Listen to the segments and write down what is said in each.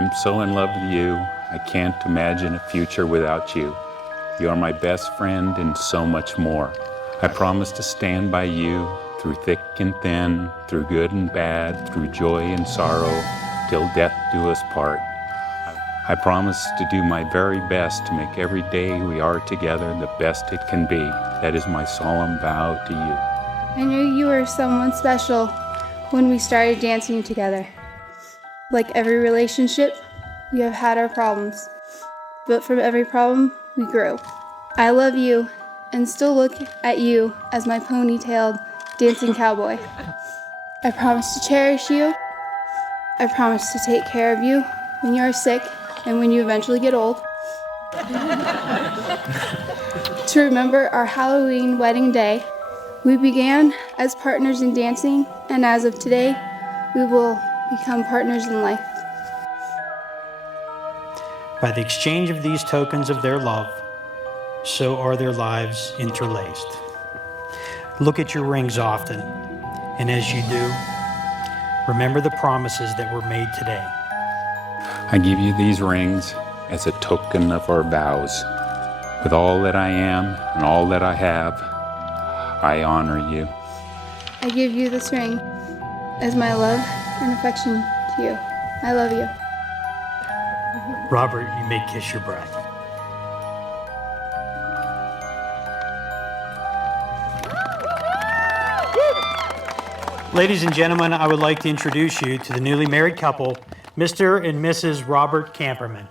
I'm so in love with you, I can't imagine a future without you. You are my best friend and so much more. I promise to stand by you through thick and thin, through good and bad, through joy and sorrow, till death do us part. I promise to do my very best to make every day we are together the best it can be. That is my solemn vow to you. I knew you were someone special when we started dancing together. Like every relationship, we have had our problems, but from every problem, we grew. I love you and still look at you as my ponytailed dancing cowboy. I promise to cherish you. I promise to take care of you when you are sick and when you eventually get old. To remember our Halloween wedding day, we began as partners in dancing, and as of today, we will become partners in life. By the exchange of these tokens of their love, so are their lives interlaced. Look at your rings often, and as you do, remember the promises that were made today. I give you these rings as a token of our vows. With all that I am and all that I have, I honor you. I give you this ring as my love and affection to you. I love you. Robert, you may kiss your bride. Ladies and gentlemen, I would like to introduce you to the newly married couple, Mr. and Mrs. Robert Camperman.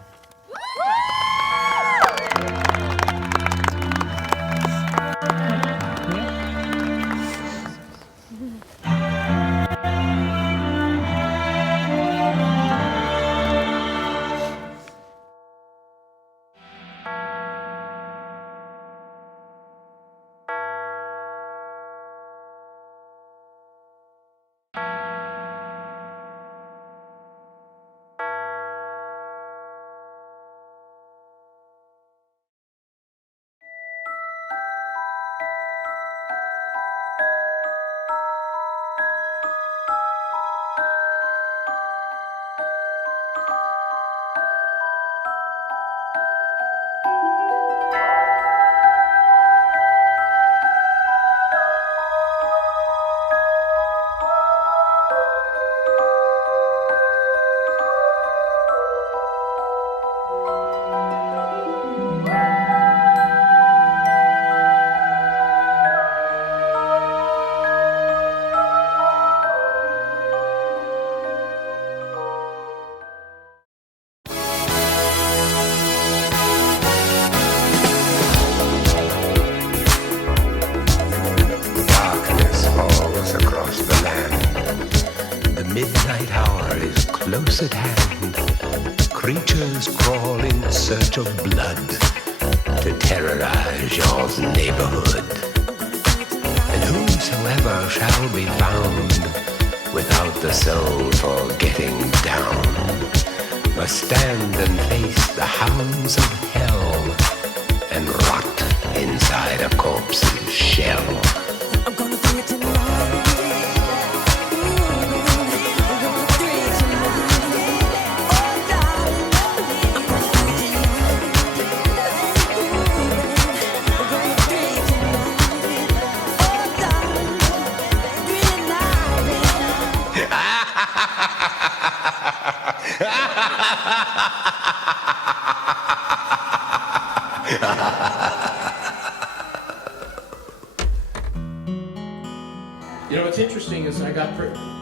midnight hour is close at hand. Creatures crawl in search of blood to terrorize your neighborhood. And whosoever shall be found without the soul for getting down must stand and face the hounds of hell and rot inside a corpse's shell. I'm gonna do it tonight. You know, what's interesting is I got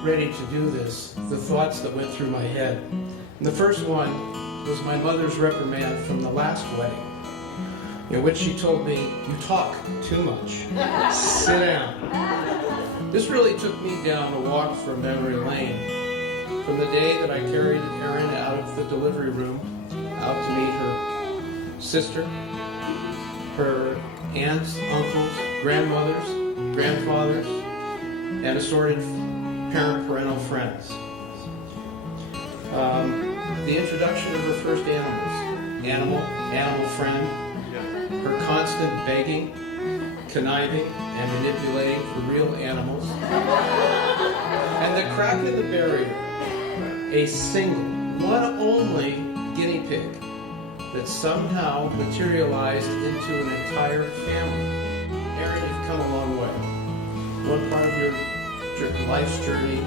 ready to do this, the thoughts that went through my head. And the first one was my mother's reprimand from the last wedding, in which she told me, "You talk too much. Sit down." This really took me down a walk from memory lane. From the day that I carried Erin out of the delivery room, out to meet her sister, her aunts, uncles, grandmothers, grandfathers, and assorted parental friends. The introduction of her first animal friend, her constant begging, conniving, and manipulating for real animals, and the crack in the barrier, a single, one only that somehow materialized into an entire family. Erin, you've come a long way. One part of your life's journey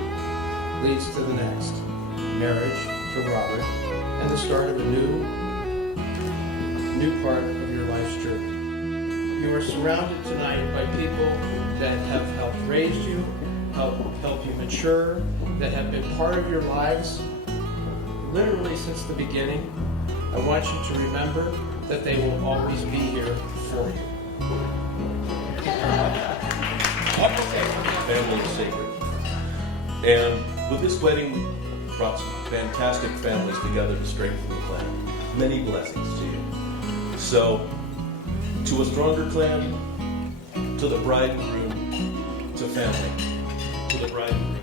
leads to the next. Marriage to Robert, and the start of a new part of your life's journey. You are surrounded tonight by people that have helped raise you, help you mature, that have been part of your lives literally since the beginning. I want you to remember that they will always be here for you. Family is sacred. And with this wedding brought some fantastic families together to strengthen the clan. Many blessings to you. So, to a stronger clan, to the bride and groom, to family, to the bride and groom.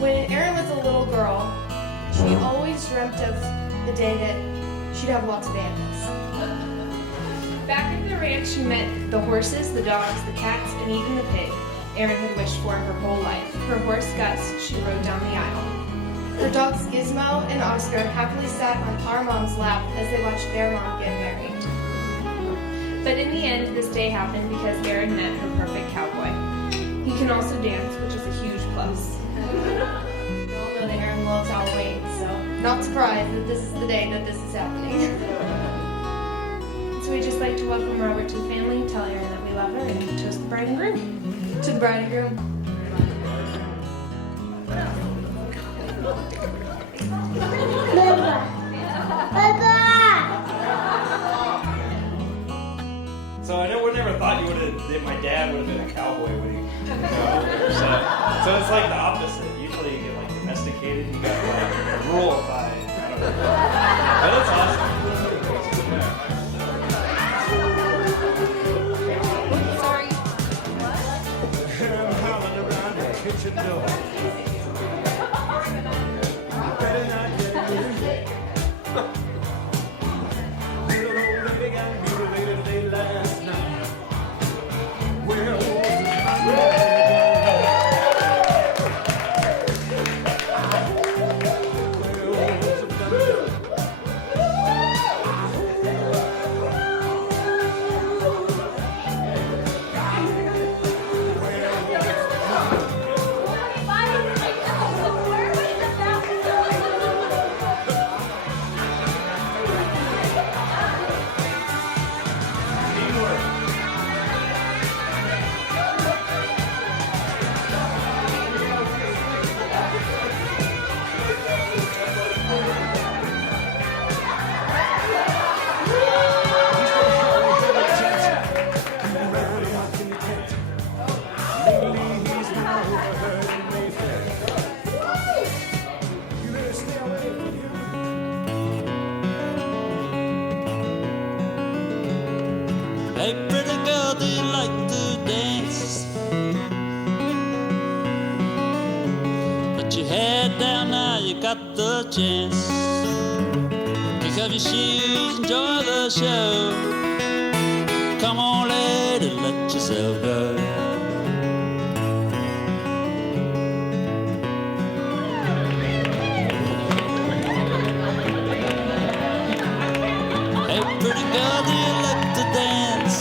When Erin was a little girl, she always dreamt of the day that she'd have lots of animals. Back at the ranch, she met the horses, the dogs, the cats, and even the pig Erin had wished for her whole life. Her horse, Gus, she rode down the aisle. Her dogs, Gizmo and Oscar, happily sat on our mom's lap as they watched their mom get married. But in the end, this day happened because Erin met her perfect cowboy. He can also dance, which is a huge plus. We all know that Erin loves Halloween, so not surprised that this is the day that this is happening. So we'd just like to welcome Robert to the family, tell Erin that we love her, and toast the bride and groom. To the bride and groom. So I never thought that my dad would have been a cowboy when he so it's like the opposite. Usually you get like domesticated, you got like ruralified. I don't know. But it's awesome. Sorry. Kitchen door. Better not get me. Little old lady got mutilated late last night. Where was my Hey, pretty girl, do you like to dance? Put your head down now, you got the chance. Kick off your shoes, enjoy the show. Come on, lady, let yourself go. Hey, pretty girl, do you like to dance?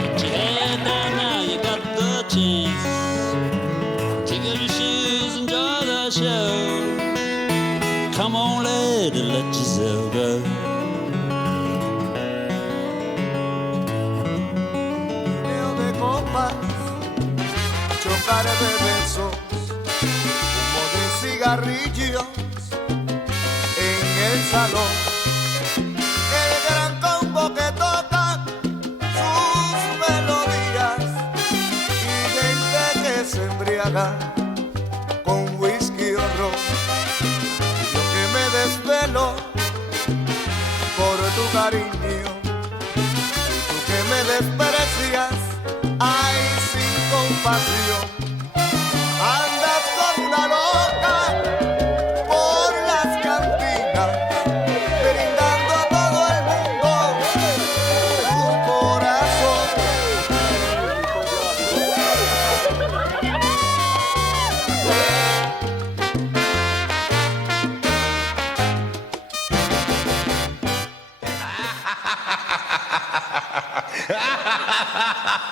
Put your head down now, you got the chance. Take off your shoes, enjoy the show. Come on, lady, let yourself go. de copas, chocar de besos, humo de cigarrillos en el salón. El gran combo que toca sus melodías y gente que se embriaga con whisky o ron. Yo que me desvelo por tu cariño y tú que me desprecias, ay, sin compasión. Andas con una loca por las cantinas, brindando a todo el mundo tu corazón. ha ha ha!